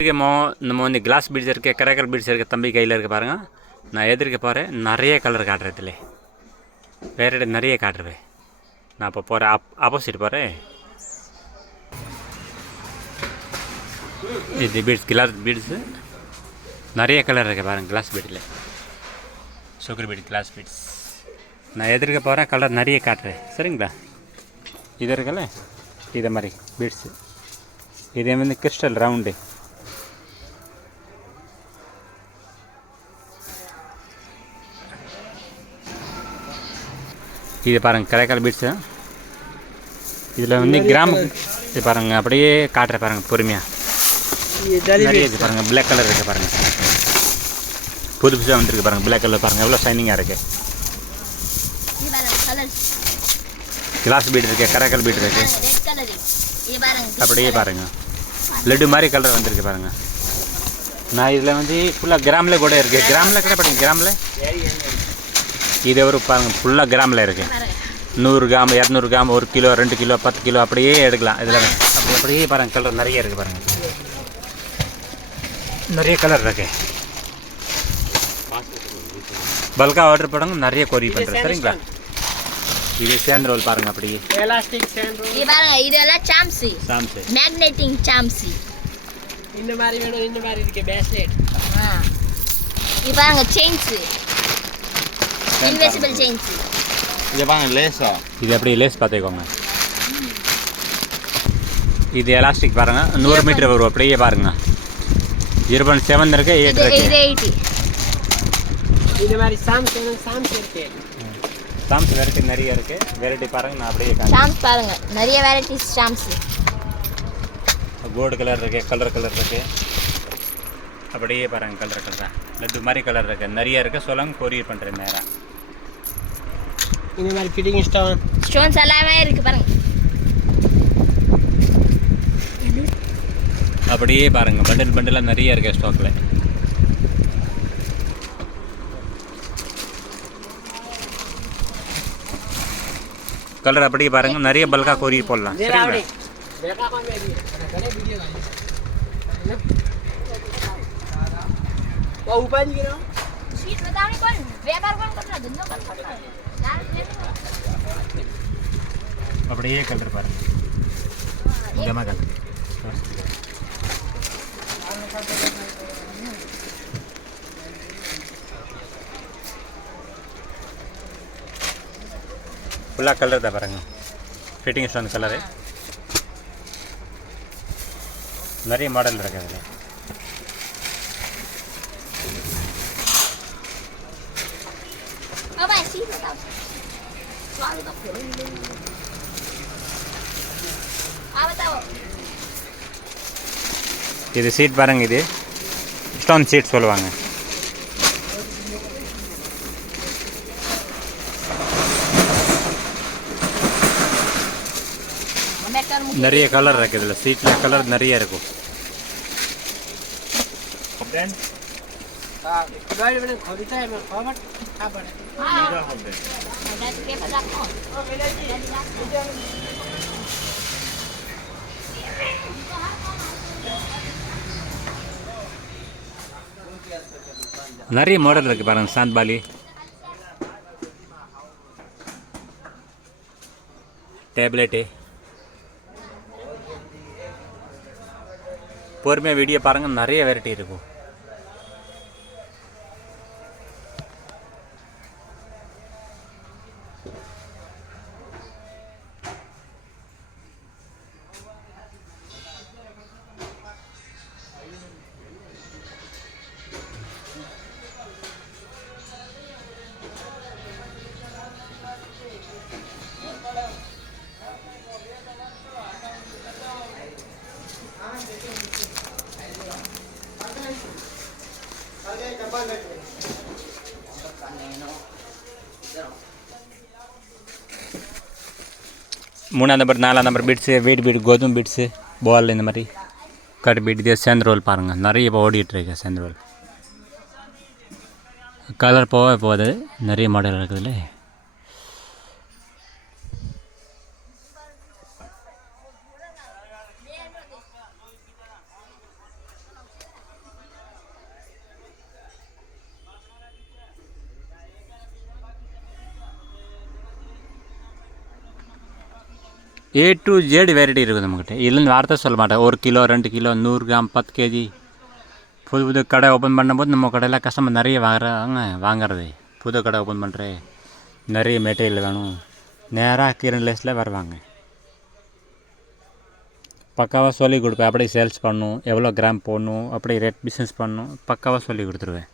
நம்ம வந்து class beads இருக்குது, கரைக்கல் பீட்ஸ் இருக்குது. தம்பி கையில் இருக்க பாருங்கள். நான் எதிர்க்க போகிறேன். நிறைய கலர் காட்டுறதுல வேறு நிறைய காட்டுருவேன். நான் இப்போ போகிறேன், ஆப்போசிட் போகிறேன். இது பீட்ஸ், கிளாஸ் பீட்ஸு நிறைய கலர் இருக்குது பாருங்கள். கிளாஸ் பீட்டில் சுகர் பீட், கிளாஸ் பீட்ஸ். நான் எதிர்க்க போகிறேன், கலர் நிறைய காட்டுறேன். சரிங்களா? இது இருக்குல்ல, இதை மாதிரி பீட்ஸு. இதே வந்து கிறிஸ்டல் ரவுண்டு. இது பாருங்கள், கரைக்கால் பீட்ஸு. இதில் வந்து கிராம் இது பாருங்கள், அப்படியே காட்டுற பாருங்கள் பொறுமையாக. நிறைய இருக்குது பாருங்கள். பிளாக் கலர் இருக்குது பாருங்கள், புது புதுசாக வந்துருக்கு பாருங்கள். பிளாக் கலர் பாருங்கள், எவ்வளோ ஷைனிங்காக இருக்குது. கிளாஸ் பீட் இருக்குது, கரைக்கால் பீட் இருக்குது. அப்படியே பாருங்கள், லட்டு மாதிரி கலர் வந்திருக்கு பாருங்கள். நான் இதில் வந்து ஃபுல்லாக கிராமில் கூட இருக்குது. கிராமில் கூட பாருங்கள், கிராமில் இது ஒரு பாருங்கள் ஃபுல்லாக கிராமில் இருக்குது. 100 gram, 200 gram, 1 kilo, 2 kilo, 10 kilo அப்படியே எடுக்கலாம். இதில் அப்படியே பாருங்கள், கலர் நிறைய இருக்குது பாருங்கள். நிறைய கலர் இருக்குது. பல்காக ஆர்டர் பண்ணுங்க, நிறைய கொரி பண்ணுறேன். சரிங்களா? இது சேண்ட் ரோல் பாருங்கள், அப்படியே எலாஸ்டிக் சேண்ட் ரோல். இது பாருங்க, இதெல்லாம் சாம்சி, மேக்னெட்டிக் சாம்சி. இந்த மாதிரி வேணும், இந்த மாதிரி இருக்கு பேஸ்லெட். இது பாருங்க, செயின்ஸ், இன்விசிபிள் செயின்ஸ். இது பாருங்க, லேஸா. இது அப்படியே லேஸ் பார்த்துக்கோங்க. இது எலாஸ்டிக் பாருங்கள், 100 மீட்டர் வரும். அப்படியே பாருங்கள், 0.7 இருக்குது, 8 இருக்குது. இது 80. இந்த மாதிரி சாம்ஸ் இருக்கு. சாம்ஸ் வெரைட்டி நிறைய இருக்குது. வெரைட்டி பாருங்கள், நான் அப்படியே சாம்ஸ் பாருங்க, நிறைய வெரைட்டிஸ் சாம்ஸ். கோல்டு கலர் இருக்குது, கலர் இருக்குது. அப்படியே பாருங்கள், கலர் தான் லட்டு மாதிரி கலர் இருக்குது. நிறைய இருக்குது. சொல்லுங்க, கொரியர் பண்ணுறேன் நேராக. இந்த மாதிரி ஃபிட்டிங் ஸ்டோன்ஸ் எல்லாமே இருக்கு பாருங்க. அப்படியே பாருங்கள், பண்டலாக நிறைய இருக்குது ஸ்டாக்கில். கலர் அப்படியே பாருங்கள், நிறைய பல்காக கொரியர் போடலாம். சரிங்களா? அப்படியே கலர் பாருங்கள், இதமாக கலர் ஃபுல்லாக கலர் தான் பாருங்கள். ஃபிட்டிங் ஸ்டோன் கலரு நிறைய மாடல் இருக்குது அதில். இது சீட் பாருங்கள், இது ஸ்டோன் சீட் சொல்லுவாங்க. நிறைய கலர் இருக்குது இதில். சீட்டில் கலர் நிறைய இருக்கும். நிறைய மாடல் இருக்குது பாருங்கள். சாந்த்பாலி, டேப்லெட்டு. பொறுமையாக வீடியோ பாருங்கள், நிறைய வெரைட்டி இருக்கும். மூணாம் நம்பர், 4ஆம் நம்பர் பீட்ஸு, வெயிட் பீட், கோதுமை பீட்ஸு, பால், இந்த மாதிரி கட் பீட். இது சேந்த் ரோல் பாருங்கள், நிறைய இப்போ ஓடிட்டுருக்கு சேந்த் ரோல். கலர் போகுது, நிறைய மாடல் இருக்குதுல்ல. A to Z வெரைட்டி இருக்குது நம்மக்கிட்ட. இல்லைன்னு வார்த்தை சொல்ல மாட்டேன். 1 கிலோ 2 கிலோ 100 கிராம் 10 கேஜி. புது கடை ஓப்பன் பண்ணும்போது நம்ம கடையில் கஸ்டமர் நிறைய வாங்குறது. புது கடை ஓப்பன் பண்ணுறேன், நிறைய மெட்டீரியல் வேணும், நேராக கிரண் லேஸில் வருவாங்க. பக்காவாக சொல்லி கொடுப்பேன். அப்படியே சேல்ஸ் பண்ணணும், எவ்வளோ கிராம் போடணும், அப்படியே ரேட் பிஸ்னஸ் பண்ணணும், பக்காவாக சொல்லி கொடுத்துருவேன்.